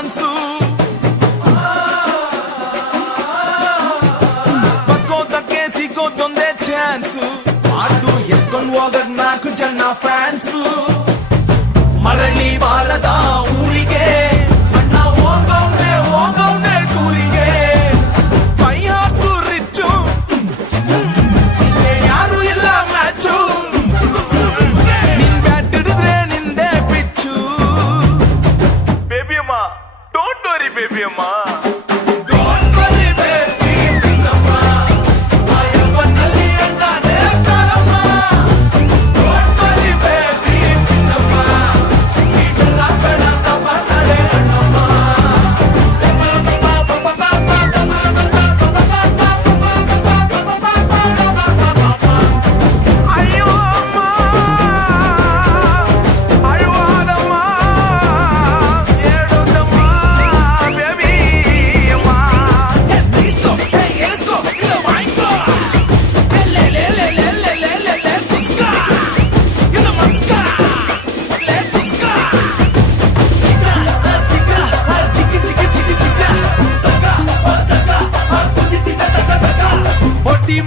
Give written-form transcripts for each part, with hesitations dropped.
chance ಬದುಕೋದಕ್ಕೆ ಸಿಗೋದೊಂದೇ chance ಅದು ಎತ್ಕೊಂಡು ಹೋಗದ್ 4 ಜನ ಫ್ಯಾನ್ಸು ಮರಳಿ ಬಾರದ ಊರಿಗೆ ಅಣ್ಣ ಹೋಗವ್ನೆ ಟೂರಿಗೆ ಕೈ ಹಾಕು ರಿಚ್ಚು ಯಾರು ಇಲ್ಲ ಮ್ಯಾಚು ನಿನ್ ಬ್ಯಾಟ್ ಹಿಡಿದ್ರೆ ನಿಂದೆ ಪಿಚ್ಚು ಬೇಬಿ ಅಮ್ಮ ಡೋಂಟ್ ವರಿ ಬೇಬಿ ಅಮ್ಮ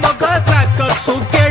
ಮಗ ಟ್ರ್ಯಾಕರ್ ಸುಗೆ